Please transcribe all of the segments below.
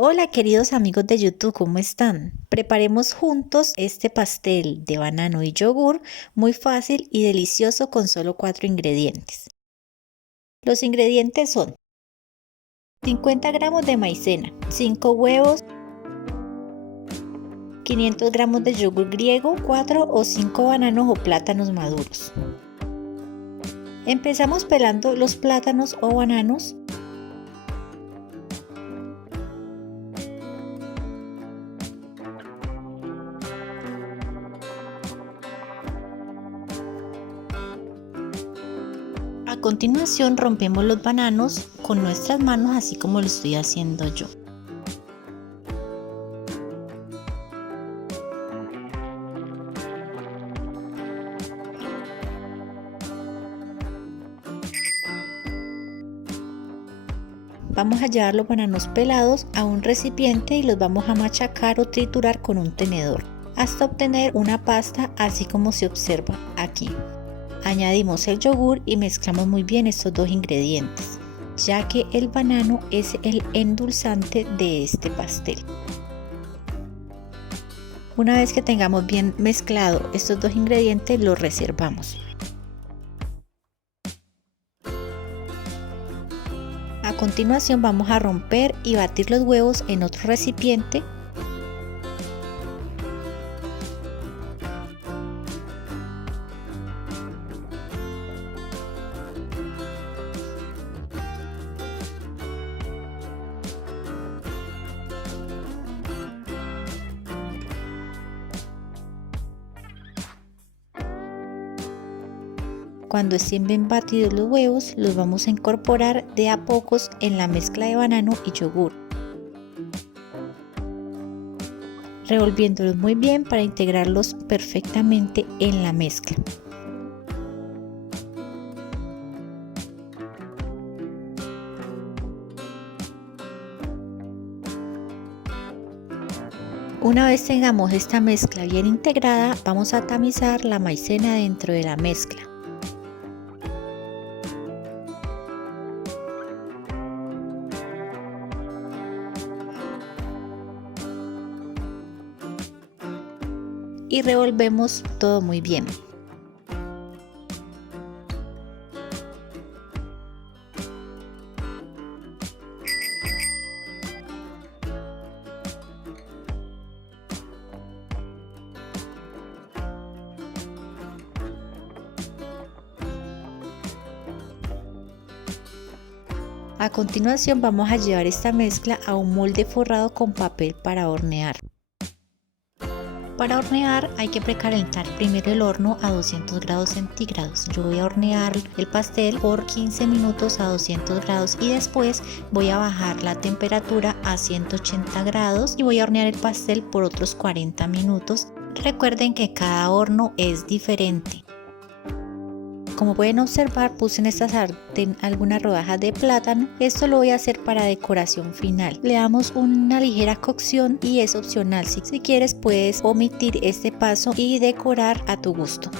Hola queridos amigos de YouTube, ¿cómo están? Preparemos juntos este pastel de banano y yogur muy fácil y delicioso con solo 4 ingredientes. Los ingredientes son 50 gramos de maicena, 5 huevos, 500 gramos de yogur griego, 4 o 5 bananos o plátanos maduros. Empezamos pelando los plátanos o bananos. A continuación rompemos los bananos con nuestras manos, así como lo estoy haciendo yo. Vamos a llevar los bananos pelados a un recipiente y los vamos a machacar o triturar con un tenedor hasta obtener una pasta, así como se observa aquí. Añadimos el yogur y mezclamos muy bien estos dos ingredientes, ya que el banano es el endulzante de este pastel. Una vez que tengamos bien mezclado estos dos ingredientes, los reservamos. A continuación vamos a romper y batir los huevos en otro recipiente. Cuando estén bien batidos los huevos, los vamos a incorporar de a pocos en la mezcla de banano y yogur, revolviéndolos muy bien para integrarlos perfectamente en la mezcla. Una vez tengamos esta mezcla bien integrada, vamos a tamizar la maicena dentro de la mezcla. Y revolvemos todo muy bien. A continuación vamos a llevar esta mezcla a un molde forrado con papel para hornear. Para hornear hay que precalentar primero el horno a 200 grados centígrados. Yo voy a hornear el pastel por 15 minutos a 200 grados y después voy a bajar la temperatura a 180 grados y voy a hornear el pastel por otros 40 minutos. Recuerden que cada horno es diferente. Como pueden observar, puse en esta sartén algunas rodajas de plátano. Esto lo voy a hacer para decoración final. Le damos una ligera cocción y es opcional. Si quieres puedes omitir este paso y decorar a tu gusto.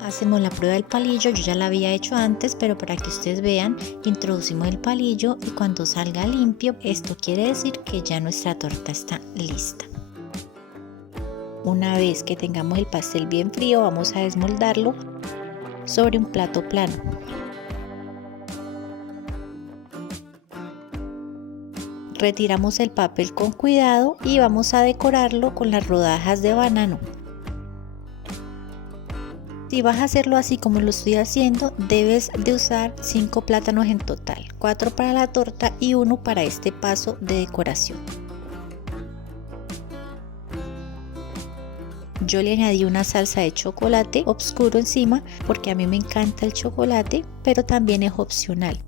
Hacemos la prueba del palillo, yo ya la había hecho antes, pero para que ustedes vean, introducimos el palillo y cuando salga limpio, esto quiere decir que ya nuestra torta está lista. Una vez que tengamos el pastel bien frío, vamos a desmoldarlo sobre un plato plano. Retiramos el papel con cuidado y vamos a decorarlo con las rodajas de banano. Si vas a hacerlo así como lo estoy haciendo, debes de usar 5 plátanos en total, 4 para la torta y 1 para este paso de decoración. Yo le añadí una salsa de chocolate oscuro encima porque a mí me encanta el chocolate, pero también es opcional.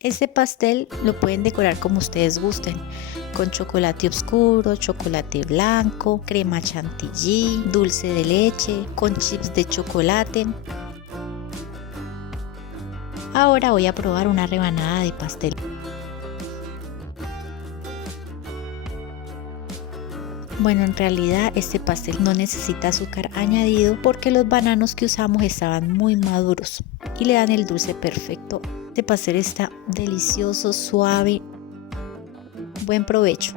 Este pastel lo pueden decorar como ustedes gusten, con chocolate oscuro, chocolate blanco, crema chantilly, dulce de leche, con chips de chocolate. Ahora voy a probar una rebanada de pastel. Bueno, en realidad este pastel no necesita azúcar añadido porque los bananos que usamos estaban muy maduros y le dan el dulce perfecto. Este pastel está delicioso, suave. Buen provecho.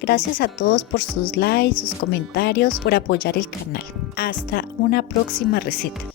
Gracias a todos por sus likes, sus comentarios, por apoyar el canal. Hasta una próxima receta.